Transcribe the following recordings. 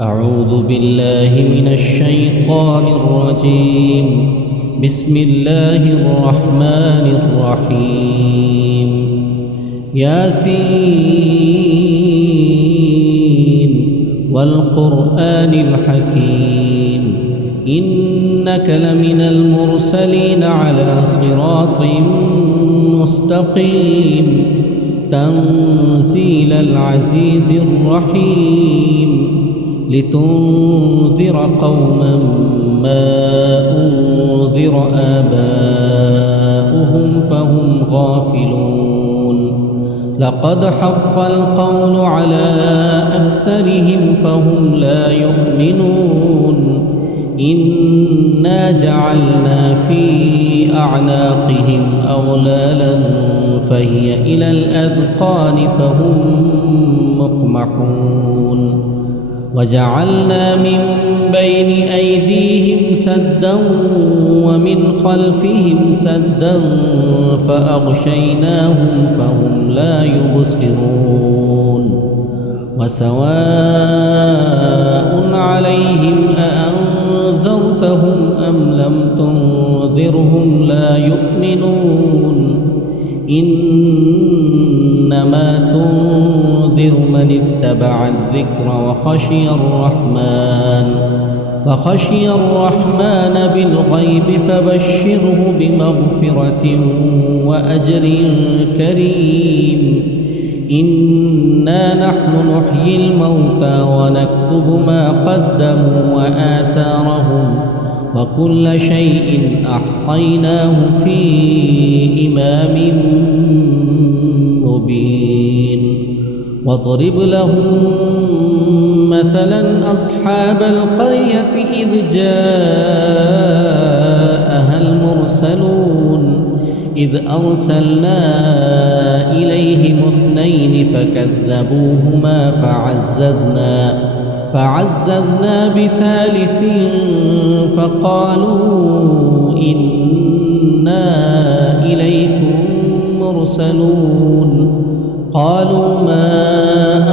أعوذ بالله من الشيطان الرجيم. بسم الله الرحمن الرحيم. ياسين والقرآن الحكيم إنك لمن المرسلين على صراط مستقيم تنزيل العزيز الرحيم لتنذر قوما ما أنذر آباؤهم فهم غافلون. لقد حق القول على أكثرهم فهم لا يؤمنون. إنا جعلنا في أعناقهم أغلالا فهي إلى الأذقان فهم مقمحون. وجعلنا من بين أيديهم سدا ومن خلفهم سدا فأغشيناهم فهم لا يبصرون. وسواء عليهم أأنذرتهم أم لم تنذرهم لا يؤمنون. إنما تنذر من اتبع الذكر وخشي الرحمن بالغيب فبشره بمغفرة وأجر كريم. إنا نحن نحيي الموتى ونكتب ما قدموا وآثارهم وكل شيء أحصيناه في إمام مبين. واضرب لهم مثلا أصحاب القرية إذ جاءها المرسلون إذ أرسلنا إليهم اثنين فكذبوهما فعززنا بثالث فقالوا إنا إليكم مرسلون. قالوا ما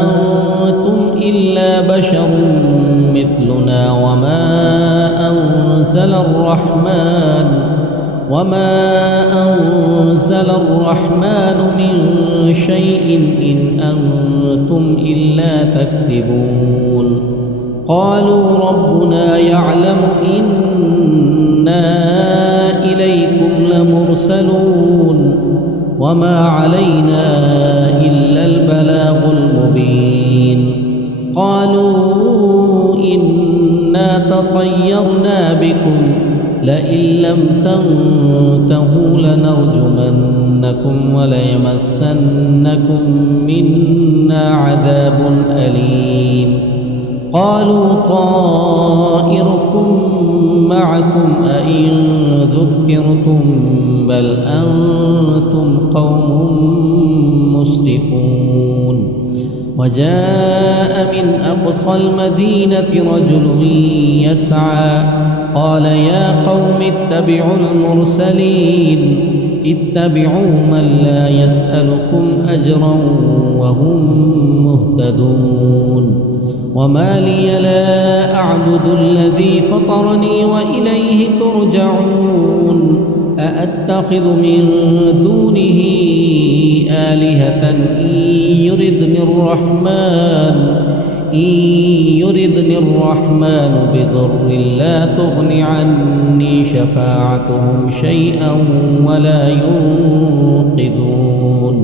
أنتم إلا بشر مثلنا وما أنزل الرحمن من شيء إن أنتم إلا تكذبون. قالوا ربنا يعلم إنا إليكم لمرسلون وما علينا إلا البلاغ المبين. قالوا إنا تطيرنا بكم لئن لم تنتهوا لنرجمنكم وليمسنكم منا عذاب أليم. قالوا طائركم معكم أئن ذكرتم بل أنتم قوم مسرفون. وجاء من أقصى المدينة رجل يسعى قال يا قوم اتبعوا المرسلين اتبعوا من لا يسألكم أجرا وهم مهتدون. وما لي لا أعبد الذي فطرني وإليه ترجعون. أأتخذ من دونه آلهة إن يردني الرحمن بضر لا تغن عني شفاعتهم شيئا ولا ينقذون.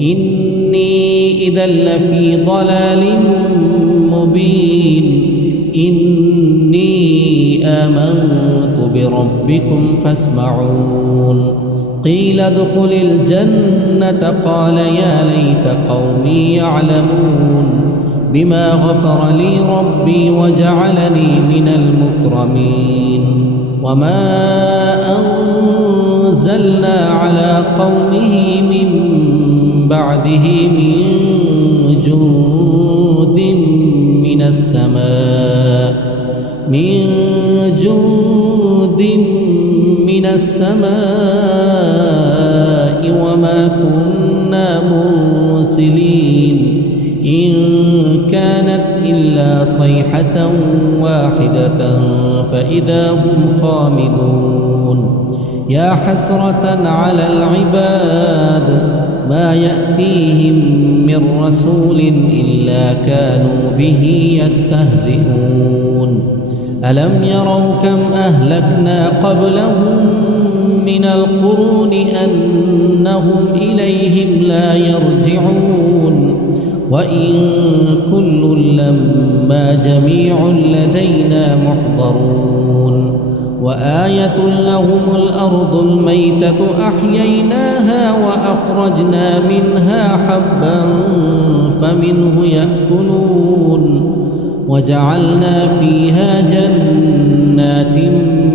إني إذا لفي ضلال مبين. إني آمنت بربكم فاسمعون. قيل ادخل الجنة قال يا ليت قومي يعلمون بما غفر لي ربي وجعلني من المكرمين. وما أنزلنا على قومه من بعده من جند من السماء وما كنا مرسلين إن كانت إلا إلا صيحة واحدة فإذا هم خامدون يا حسرة على العباد ما يأتيهم من رسول إلا كانوا به يستهزئون ألم يروا كم أهلكنا قبلهم من القرون أنهم إليهم لا يرجعون وإن كل لما جميع لدينا محضرون وآية لهم الأرض الميتة أحييناها وأخرجنا منها حبا فمنه يأكلون وجعلنا فيها جنات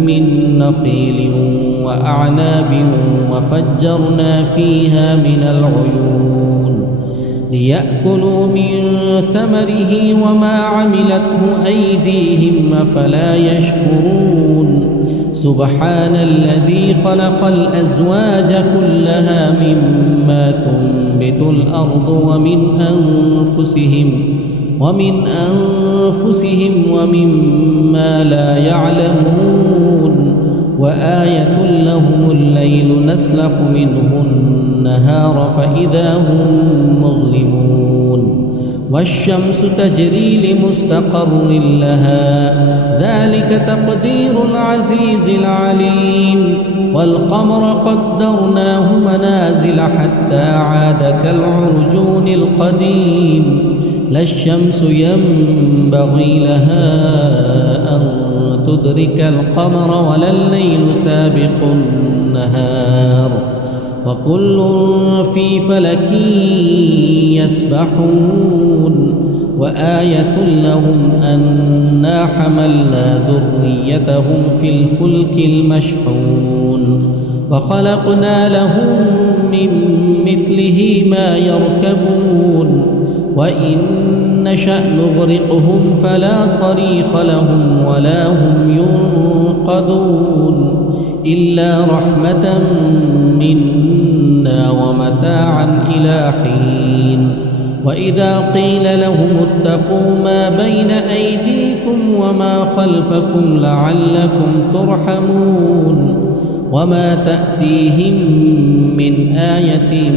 من نخيل وأعناب وفجرنا فيها من العيون ليأكلوا من ثمره وما عملته أيديهم أفلا يشكرون سبحان الذي خلق الأزواج كلها مما تنبت الأرض ومن أنفسهم ومما لا يعلمون وآية لهم الليل نسلخ منه النهار فإذا هم مظلمون والشمس تجري لمستقر لها ذلك تقدير العزيز العليم والقمر قدرناه منازل حتى عاد كالعرجون القديم لا الشمس ينبغي لها أن تدرك القمر ولا الليل سابق النهار وكل في فلك يسبحون وآية لهم أنا حملنا ذريتهم في الفلك المشحون وخلقنا لهم من مثله ما يركبون وإن نشأ نغرقهم فلا صريخ لهم ولا هم ينقذون إلا رحمة منا ومتاعا إلى حين وإذا قيل لهم اتقوا ما بين أيديكم وما خلفكم لعلكم ترحمون وما تأتيهم من آية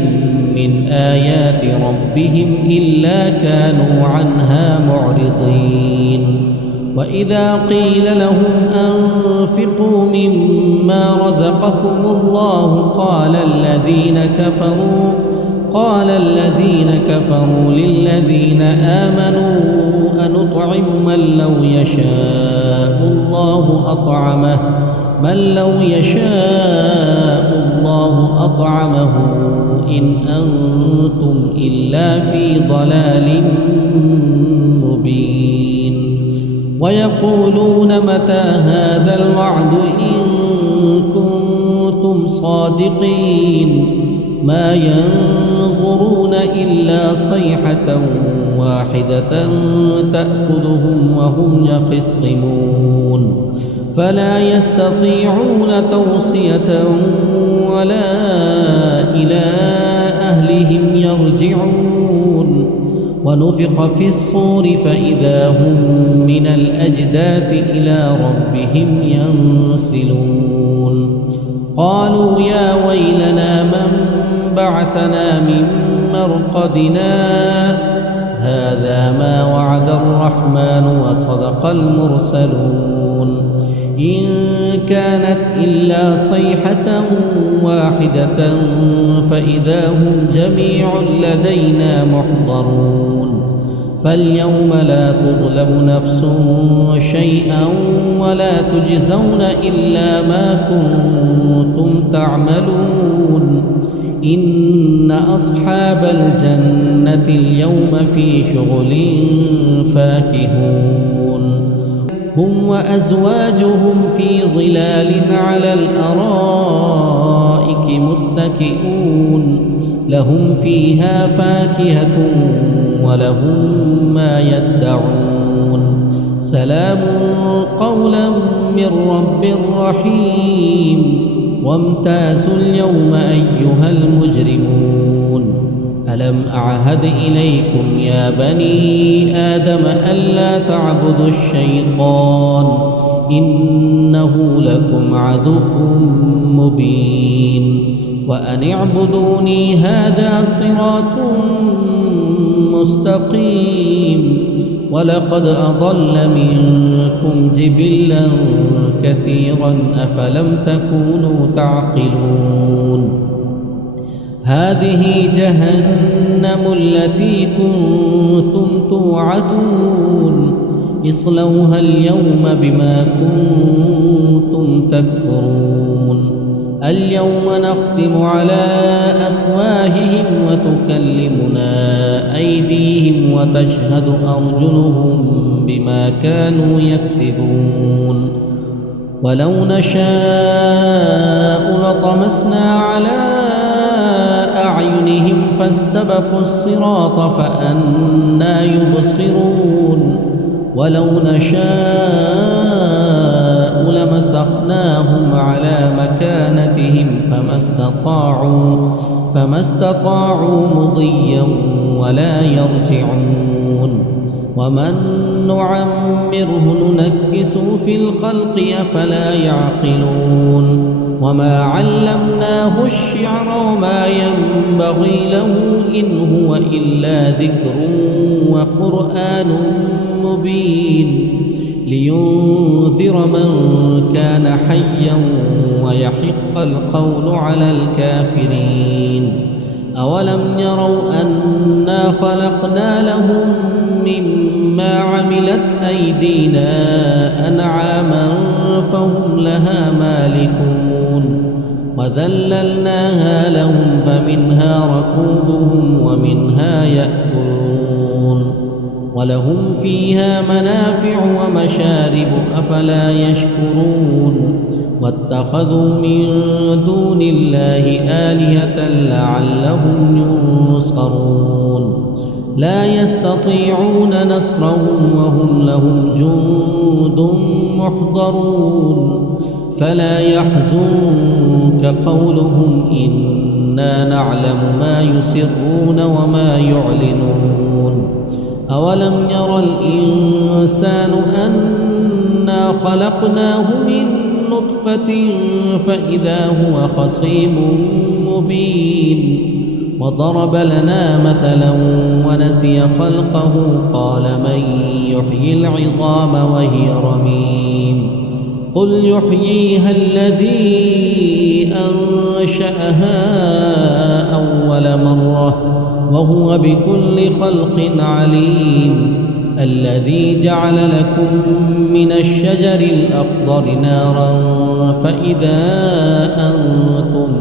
من آيات ربهم إلا كانوا عنها معرضين وإذا قيل لهم أنفقوا مما رزقكم الله قال الذين كفروا للذين آمنوا أنطعم من لو يشاء الله أطعمه إن أنتم إلا في ضلال مبين ويقولون متى هذا الوعد إن كنتم صادقين ما ينظرون إلا صيحة واحدة تأخذهم وهم يخصمون فلا يستطيعون توصية ولا إلى أهلهم يرجعون ونفخ في الصور فإذا هم من الأجداث إلى ربهم ينسلون قالوا يا ويلنا من بعثنا من مرقدنا هذا ما وعد الرحمن وصدق المرسلون إن كانت إلا صيحة واحدة فإذا هم جميع لدينا محضرون فاليوم لا تظلم نفس شيئا ولا تجزون إلا ما كنتم تعملون إن أصحاب الجنة اليوم في شغل فاكهون هم وأزواجهم في ظلال على الأرائك متكئون لهم فيها فاكهة ولهم ما يدعون سلام قولا من رب رحيم وامتازوا اليوم أيها المجرمون ألم أعهد إليكم يا بني آدم ألا تعبدوا الشيطان إنه لكم عدو مبين وأن اعبدوني هذا صراط مستقيم ولقد أضل منكم جبلا كثيرا أفلم تكونوا تعقلون هذه جهنم التي كنتم توعدون اصلوها اليوم بما كنتم تكفرون اليوم نختم على أفواههم وتكلمنا أيديهم وتشهد أرجلهم بما كانوا يكسبون ولو نشاء لطمسنا على أعينهم فاستبقوا الصراط فأنى يبصرون ولو نشاء لمسخناهم على مكانتهم فما استطاعوا مضيا ولا يرجعون ومن نعمره ننكسه في الخلق أفلا يعقلون وما علمناه الشعر وما ينبغي له إن هو إلا ذكر وقرآن مبين لينذر من كان حيا ويحق القول على الكافرين أولم يروا أنا خلقنا لهم مما عملت أيدينا أنعاما فهم لها مالكون وذللناها لهم فمنها ركوبهم ومنها يأكلون ولهم فيها منافع ومشارب أفلا يشكرون واتخذوا من دون الله آلهة لعلهم ينصرون لا يستطيعون نصرهم وهم لهم جند محضرون فلا يحزنك قولهم إنا نعلم ما يسرون وما يعلنون أولم ير الإنسان أنا خلقناه من نطفة فإذا هو خصيم مبين وضرب لنا مثلا ونسي خلقه قال من يحيي العظام وهي رميم قل يحييها الذي أنشأها أول مرة وهو بكل خلق عليم الذي جعل لكم من الشجر الأخضر نارا فإذا أنتم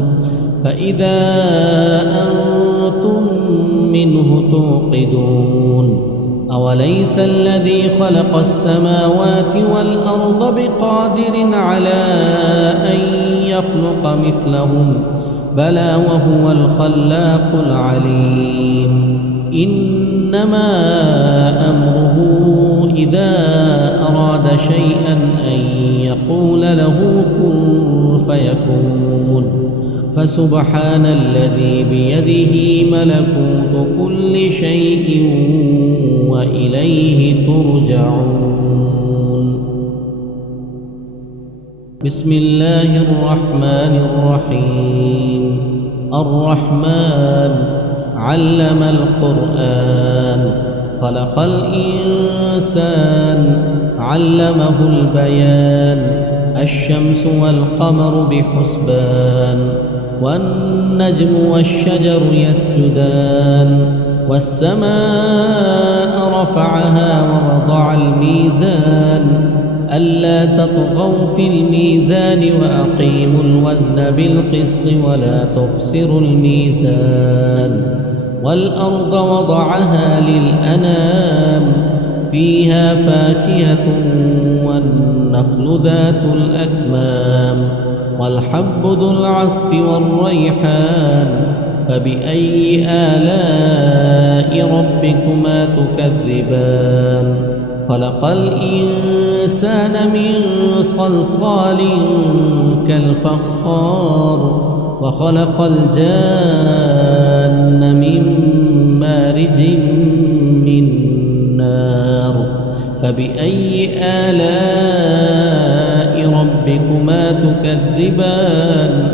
منه توقدون أوليس الذي خلق السماوات والأرض بقادر على أن يخلق مثلهم بلى وهو الخلاق العليم إنما أمره إذا أراد شيئا أن يقول له كن فيكون فسبحان الذي بيده ملكوت كل شيء وإليه ترجعون بسم الله الرحمن الرحيم الرحمن علم القرآن خلق الإنسان علمه البيان الشمس والقمر بحسبان والنجم والشجر يسجدان والسماء رفعها ووضع الميزان ألا تطغوا في الميزان وأقيموا الوزن بالقسط ولا تخسروا الميزان والأرض وضعها للأنام فيها فاكهة والنخل ذات الأكمام والحب ذو العصف والريحان فبأي آلاء ربكما تكذبان خلق الإنسان من صلصال كالفخار وخلق الجان من مارج من نار فبأي آلاء ربكما تكذبان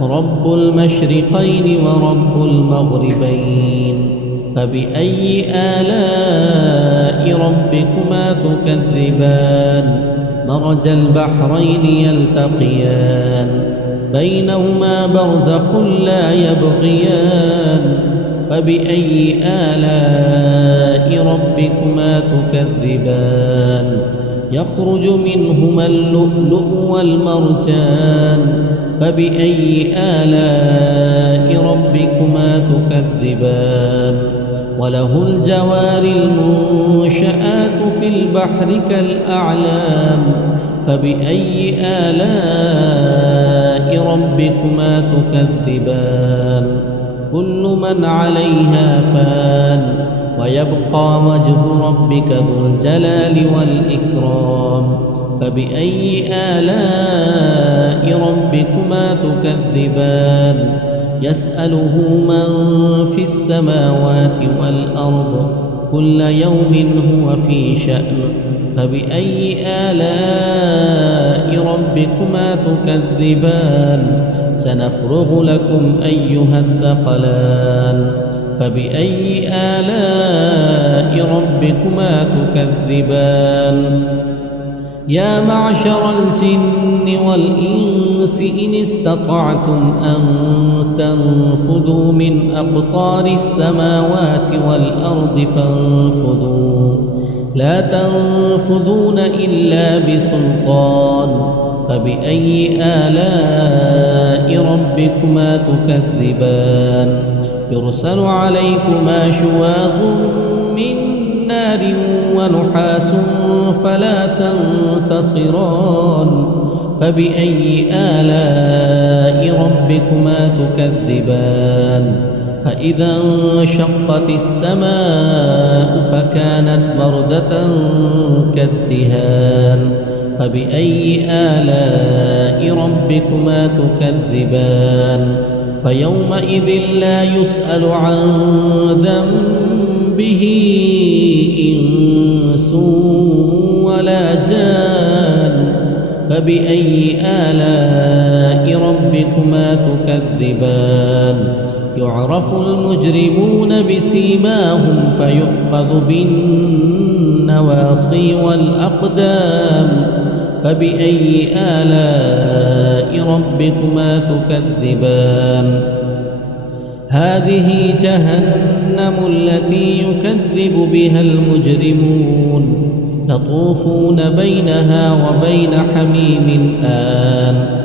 رب المشرقين ورب المغربين فبأي آلاء ربكما تكذبان مرج البحرين يلتقيان بينهما برزخ لا يبغيان فبأي آلاء ربكما تكذبان يخرج منهما اللؤلؤ والمرجان فبأي آلاء ربكما تكذبان وله الجوار المنشآت في البحر كالأعلام فبأي آلاء ربكما تكذبان كل من عليها فان ويبقى وجه ربك ذو الجلال والإكرام فبأي آلاء ربكما تكذبان يسأله من في السماوات والأرض كل يوم هو في شأن فبأي آلاء ربكما تكذبان سنفرغ لكم أيها الثقلان فبأي آلاء ربكما تكذبان يا معشر الجن والإنس إن استطعتم أن تنفذوا من أقطار السماوات والأرض فانفذوا لا تنفذون إلا بسلطان فبأي آلاء ربكما تكذبان يرسل عليكما شواظ من نار ونحاس فلا تنتصران فبأي آلاء ربكما تكذبان فإذا انشقت السماء فكانت بردة كالدهان فبأي آلاء ربكما تكذبان فيومئذ لا يسأل عن ذنبه إنس ولا جان فبأي آلاء ربكما تكذبان يعرف المجرمون بسيماهم فيؤخذ بالنواصي والأقدام فبأي آلاء ربكما تكذبان هذه جهنم التي يكذب بها المجرمون يطوفون بينها وبين حميم آن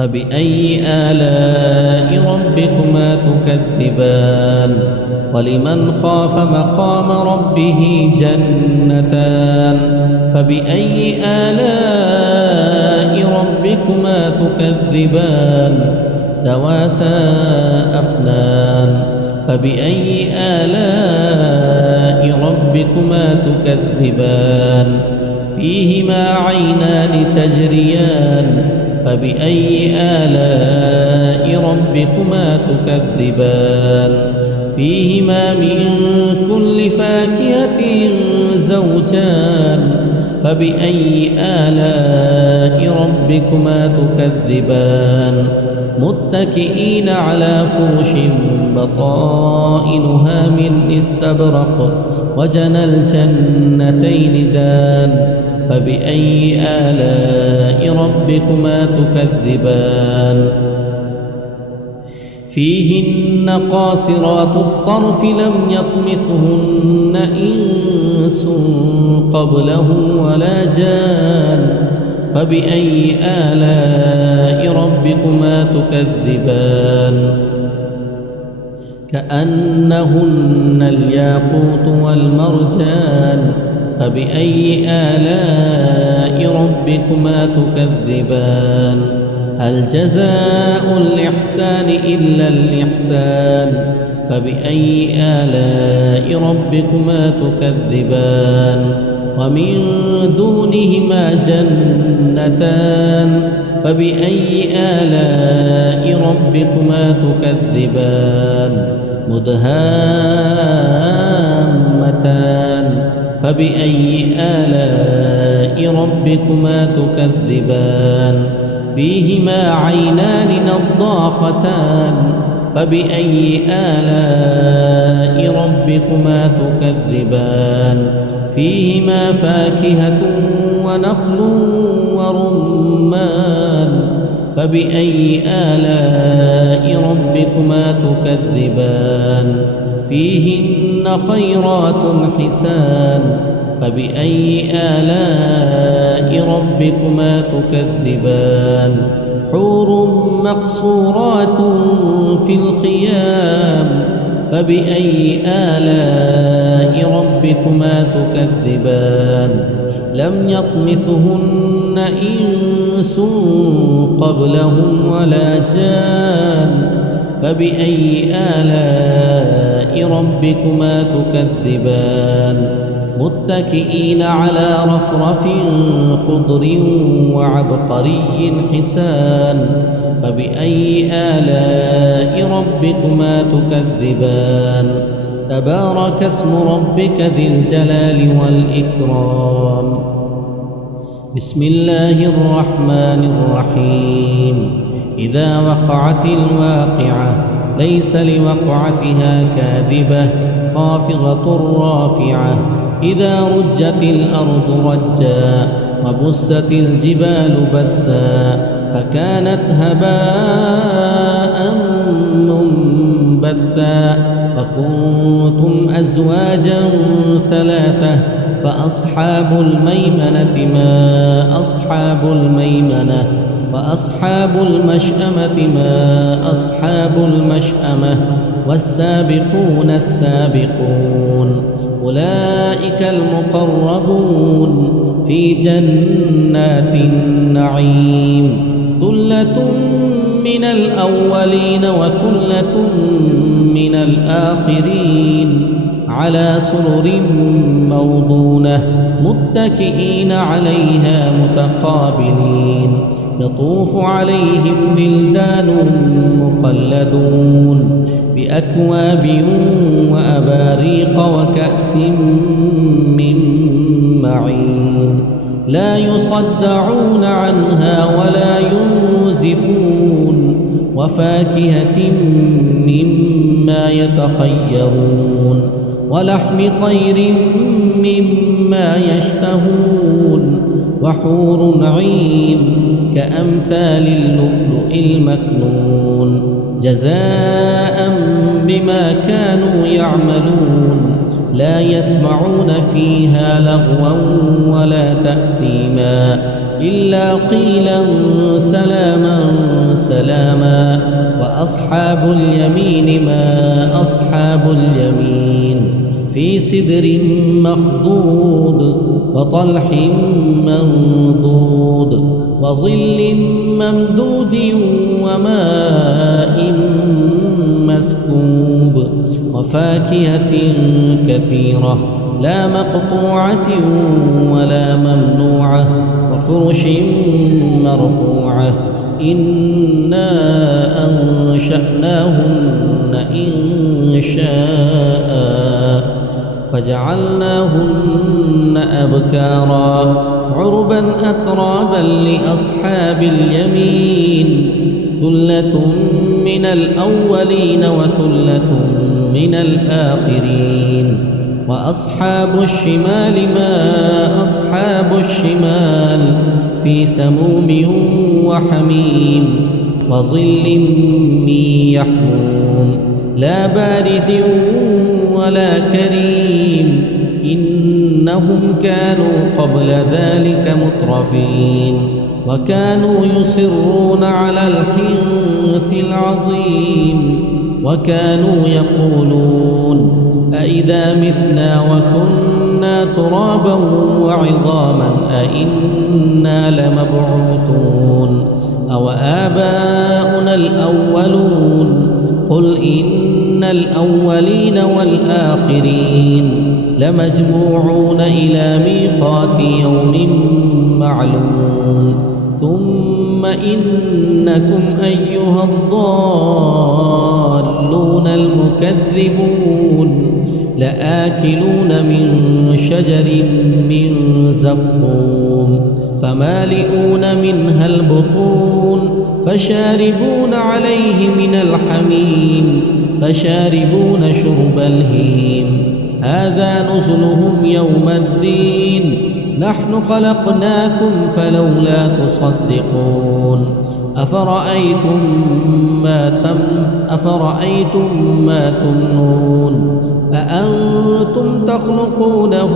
فبأي آلاء ربكما تكذبان ولمن خاف مقام ربه جنتان فبأي آلاء ربكما تكذبان ذواتا أفنان فبأي آلاء ربكما تكذبان فيهما عينان تجريان فبأي آلاء ربكما تكذبان فيهما من كل فاكهة زوجان فبأي آلاء ربكما تكذبان متكئين على فرش بطائنها من استبرق وجنى الجنتين دان فبأي آلاء ربكما تكذبان فيهن قاصرات الطرف لم يطمثهن إنس قبلهم ولا جان فبأي آلاء ربكما تكذبان كأنهن الياقوت والمرجان فبأي آلاء ربكما تكذبان هل جزاء الإحسان إلا الإحسان فبأي آلاء ربكما تكذبان ومن دونهما جنتان فبأي آلاء ربكما تكذبان مدهامتان فبأي آلاء ربكما تكذبان فيهما عينان نضاختان فبأي آلاء ربكما تكذبان فيهما فاكهة ونخل ورمان فبأي آلاء ربكما تكذبان فيهن خيرات حسان فبأي آلاء ربكما تكذبان حور مقصورات في الخيام فبأي آلاء ربكما تكذبان لم يطمثهن إنس قبلهم ولا جان فبأي آلاء ربكما تكذبان متكئين على رفرف خضر وعبقري حسان فبأي آلاء ربكما تكذبان تبارك اسم ربك ذي الجلال والإكرام بسم الله الرحمن الرحيم إذا وقعت الواقعة ليس لوقعتها كاذبة خافضة رافعة إذا رجت الأرض رجا وبست الجبال بسا فكانت هباء منبثا وكنتم أزواجا ثلاثة فأصحاب الميمنة ما أصحاب الميمنة وأصحاب المشأمة ما أصحاب المشأمة والسابقون السابقون أولئك المقربون في جنات النعيم ثلة من الأولين وثلة من الآخرين على سرر موضونة متكئين عليها متقابلين يطوف عليهم بلدان مخلدون بأكواب وأباريق وكأس من معين لا يصدعون عنها ولا ينزفون وفاكهة مما يتخيرون ولحم طير مما يشتهون وحور عين كأمثال اللؤلؤ المكنون جزاء بما كانوا يعملون لا يسمعون فيها لغوا ولا تأثيما إلا قيلا سلاما سلاما وأصحاب اليمين ما أصحاب اليمين في سدر مخضود وطلح منضود وظل ممدود وماء مسكوب وفاكهة كثيرة لا مقطوعة ولا ممنوعة وفرش مرفوعة إنا أنشأناهن إنشاء فجعلناهن أبكارا عربا أترابا لأصحاب اليمين ثلة من الأولين وثلة من الآخرين وأصحاب الشمال ما أصحاب الشمال في سموم وحميم وظل من يحموم لا بارد ولا كريم إنهم كانوا قبل ذلك مترفين وكانوا يصرون على الحنث العظيم وكانوا يقولون أإذا متنا وكنا ترابا وعظاما أإنا لمبعوثون أو آباؤنا الأولون قل إن الأولين والآخرين لمجموعون إلى ميقات يوم معلوم ثم إنكم أيها الضالون المكذبون لآكلون من شجر من زقوم فمالئون منها البطون فشاربون عليه من الحميم فشاربون شرب الهيم هذا نزلهم يوم الدين نحن خلقناكم فلولا تصدقون أفرأيتم ما تمنون أأنتم تخلقونه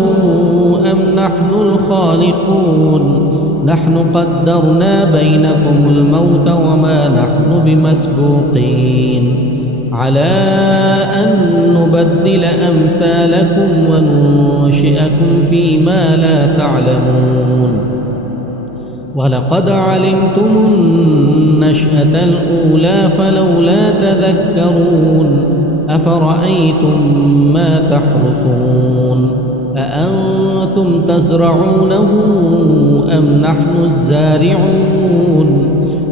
أم نحن الخالقون نحن قدرنا بينكم الموت وما نحن بمسبوقين على أن نبدل أمثالكم وننشئكم فيما لا تعلمون ولقد علمتم النشأة الأولى فلولا تذكرون أفرأيتم ما تحرثون أأنتم تزرعونه أم نحن الزارعون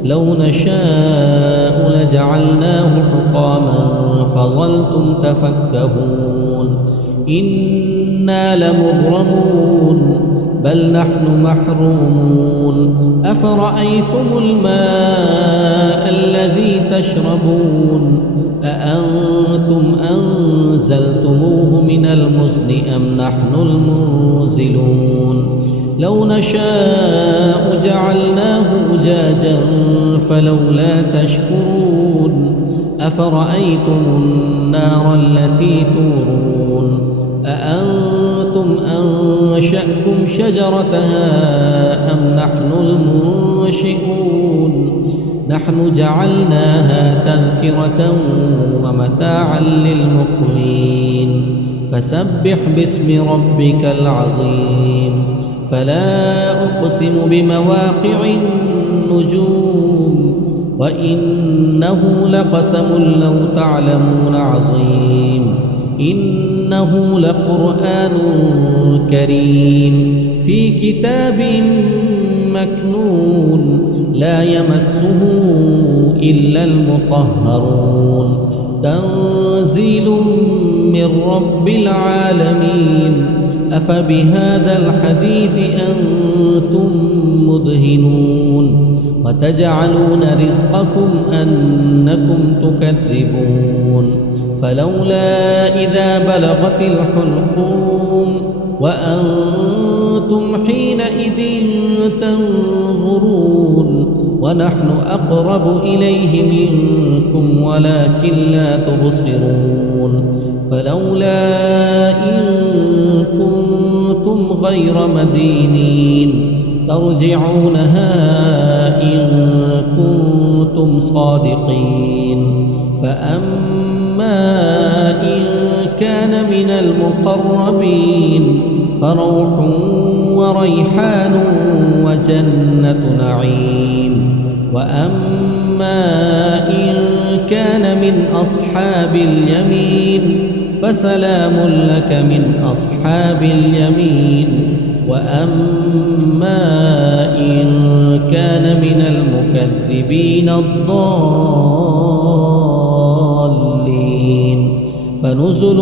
لو نشاء لجعلناه حطاما فظلتم تفكهون إنا لمغرمون بل نحن محرومون أفرأيتم الماء الذي تشربون أأنتم أنزلتموه من المزن أم نحن المنزلون لو نشاء جعلناه أجاجا فلولا تشكرون أفرأيتم النار التي تورون أأنتم أنشأتم شجرتها أم نحن المنشئون نحن جعلناها تذكرة ومتاعا للمقوين فسبح باسم ربك العظيم فلا أقسم بمواقع النجوم وإنه لقسم لو تعلمون عظيم إنه لقرآن كريم في كتاب مكنون لا يمسه إلا المطهرون تنزيل من رب العالمين أفبهذا الحديث أنتم مدهنون وتجعلون رزقكم أنكم تكذبون فلولا إذا بلغت الحلقوم وأنتم حينئذ تنظرون ونحن أقرب إليه منكم ولكن لا تبصرون فلولا إن كنتم غير مدينين ترجعونها إن كنتم صادقين فأما إن كان من المقربين فروح وريحان وجنة نعيم وأما إن كان من أصحاب اليمين فسلام لك من أصحاب اليمين وأما إن كان من المكذبين الضالين فنزل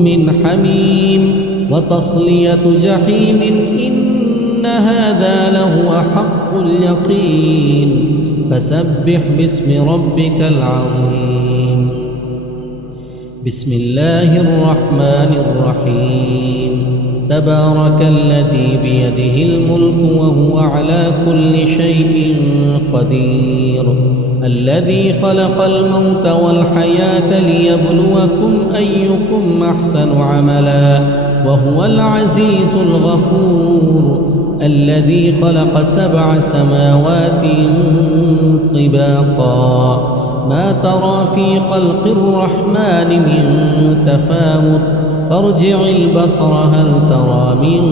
من حميم وتصلية جحيم إن هذا لهو حق اليقين فسبح باسم ربك العظيم بسم الله الرحمن الرحيم تبارك الذي بيده الملك وهو على كل شيء قدير الذي خلق الموت والحياة ليبلوكم أيكم أحسن عملا وهو العزيز الغفور الذي خلق 7 سماوات طباقا ما ترى في خلق الرحمن من تفاوت فارجع البصر هل ترى من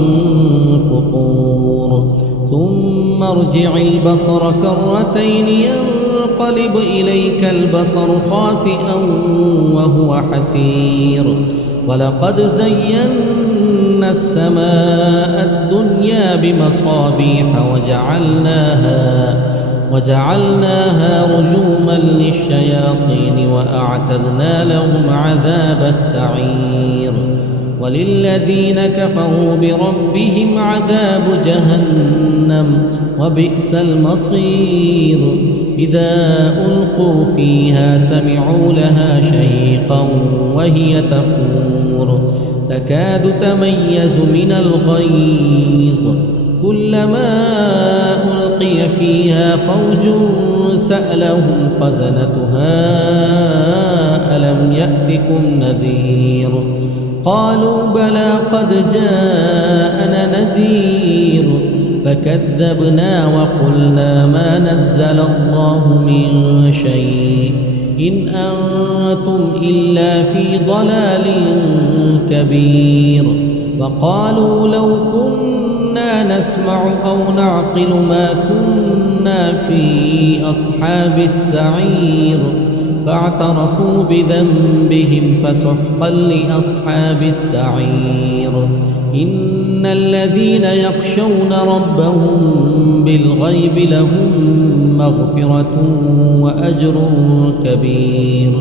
فطور ثم ارجع البصر كرتين ينقلب إليك البصر خاسئا وهو حسير ولقد زينا السماء الدنيا بمصابيح وجعلناها رجوما للشياطين وأعتدنا لهم عذاب السعير وللذين كفروا بربهم عذاب جهنم وبئس المصير إذا ألقوا فيها سمعوا لها شهيقا وهي تفور تكاد تميز من الغيظ كلما ألقي فيها فوج سألهم خزنتها ألم يأتكم نذير قالوا بلى قد جاءنا نذير فكذبنا وقلنا ما نزل الله من شيء إن أنتم إلا في ضلال كبير وقالوا لو كنا نسمع أو نعقل ما كنا في أصحاب السعير فاعترفوا بذنبهم فسحقا لأصحاب السعير إن الذين يخشون ربهم بالغيب لهم مغفرة وأجر كبير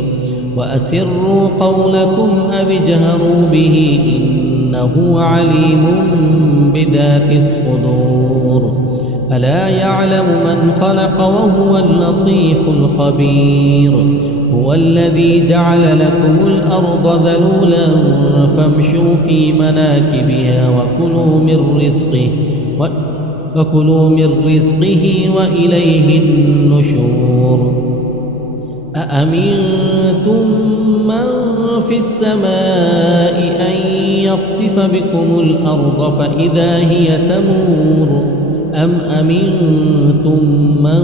وأسروا قولكم أو اجهروا به إنه عليم بذات الصدور ألا يعلم من خلق وهو اللطيف الخبير هو الذي جعل لكم الأرض ذلولا فامشوا في مناكبها وكلوا من رزقه وإليه النشور أأمنتم من في السماء أن يخسف بكم الأرض فإذا هي تمور أم أمنتم من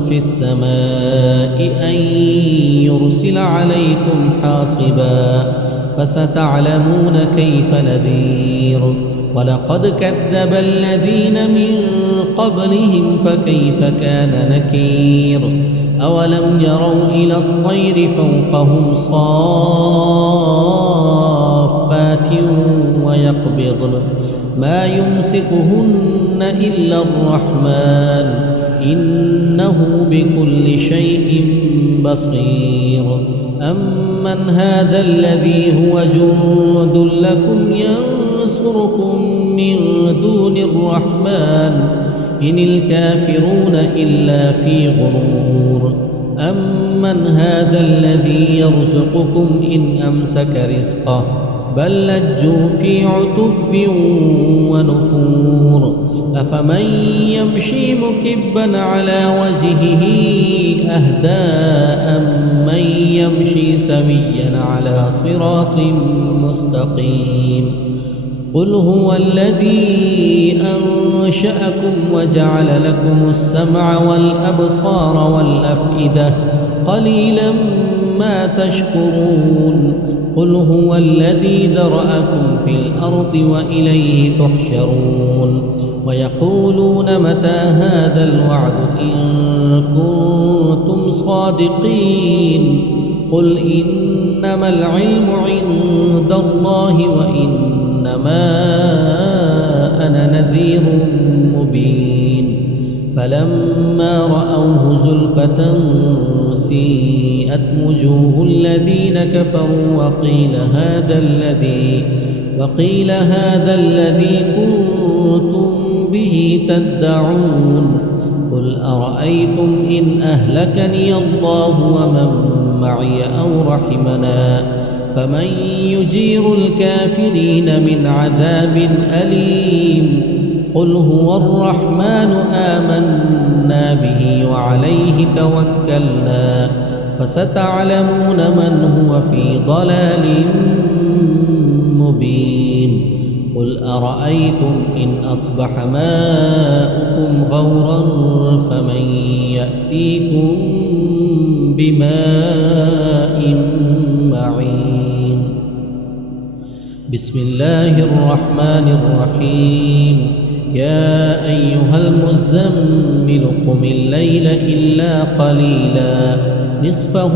في السماء أن يرسل عليكم حاصبا فستعلمون كيف نذير ولقد كذب الذين من قبلهم فكيف كان نكير أولم يروا إلى الطير فوقهم صافات ويقبضن ما يمسكهن إلا الرحمن إنه بكل شيء بصير أمن هذا الذي هو جند لكم ينصركم من دون الرحمن إن الكافرون إلا في غرور أمن هذا الذي يرزقكم إن أمسك رزقه بل لجوا في عتف ونفور أفمن يمشي مكبا على وجهه أهدى أمن يمشي سويا على صراط مستقيم قل هو الذي أنشأكم وجعل لكم السمع والأبصار والأفئدة قليلا ما تشكرون قل هو الذي ذرأكم في الأرض وإليه تحشرون ويقولون متى هذا الوعد إن كنتم صادقين قل إنما العلم عند الله وإنما أنا نذير مبين فلما رأوه زلفة سيئت وجوه الذين كفروا وقيل هذا الذي كنتم به تدعون قل أرأيتم إن أهلكني الله ومن معي أو رحمنا فمن يجير الكافرين من عذاب أليم قل هو الرحمن آمنا به وعليه توكلنا فستعلمون من هو في ضلال مبين قل أرأيتم إن أصبح ماؤكم غورا فمن يأتيكم بماء معين بسم الله الرحمن الرحيم يا أيها المزمل قم الليل إلا قليلا نصفه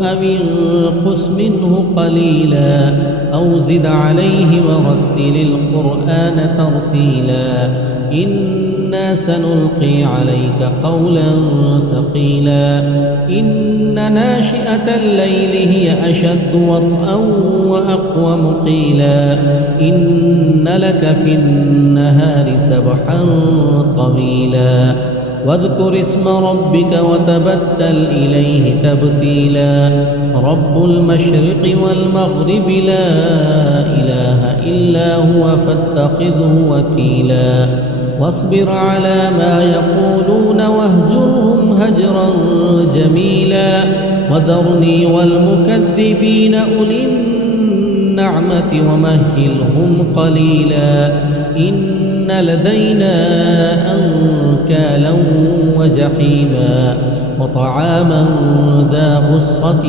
أو انقص منه قليلا أو زد عليه ورتل القرآن ترتيلا إنا سنلقي عليك قولا ثقيلا إن ناشئة الليل هي أشد وطئا وأقوم قيلا إن لك في النهار سبحا طويلا واذكر اسم ربك وتبتل إليه تبتيلا رب المشرق والمغرب لا إله إلا هو فاتخذه وكيلا واصبر على ما يقولون واهجرهم هجرا جميلا وذرني والمكذبين أولي النعمة ومهلهم قليلا إن لدينا أنكالا وجحيما وطعاما ذا غصة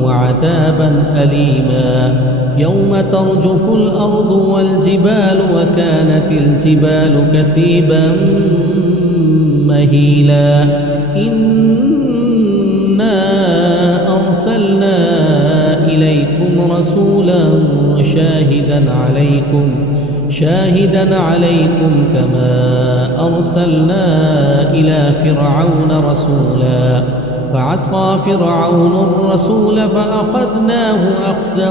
وعذابا أليما يوم ترجف الأرض والجبال وكانت الجبال كثيبا مهيلا إنا أرسلنا إليكم رسولا شاهدا عليكم كما أرسلنا إلى فرعون رسولا فعصى فرعون الرسول فأخذناه أخذا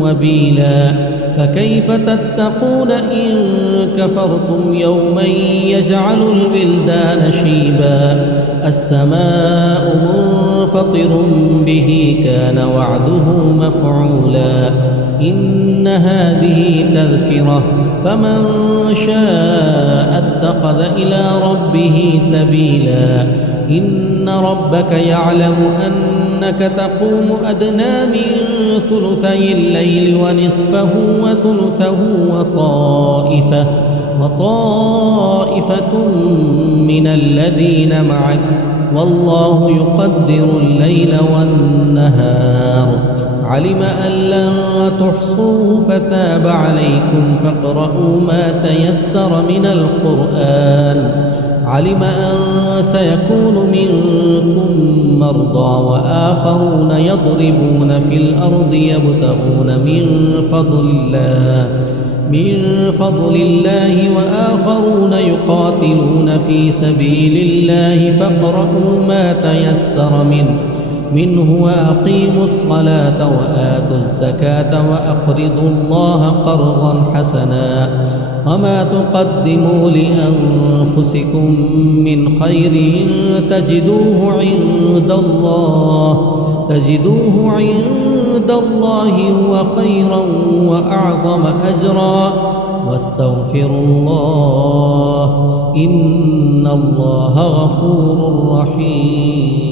وبيلا فكيف تتقون إن كفرتم يوما يجعل الولدان شيبا السماء منفطر به كان وعده مفعولا إن هذه تذكرة فمن شاء اتخذ إلى ربه سبيلا إن ربك يعلم أنك تقوم أدنى من ثلثي الليل ونصفه وثلثه وطائفة من الذين معك والله يقدر الليل والنهار علم أن لن تحصوه فتاب عليكم فاقرؤوا ما تيسر من القرآن علم أن سيكون منكم مرضى وآخرون يضربون في الأرض يبتغون من فضل الله وآخرون يقاتلون في سبيل الله فاقرؤوا ما تيسر منه وأقيموا الصلاة وآتوا الزكاة وأقرضوا الله قرضا حسنا وما تقدموا لأنفسكم من خير تجدوه عند الله هو خيرا وأعظم أجرا واستغفروا الله إن الله غفور رحيم.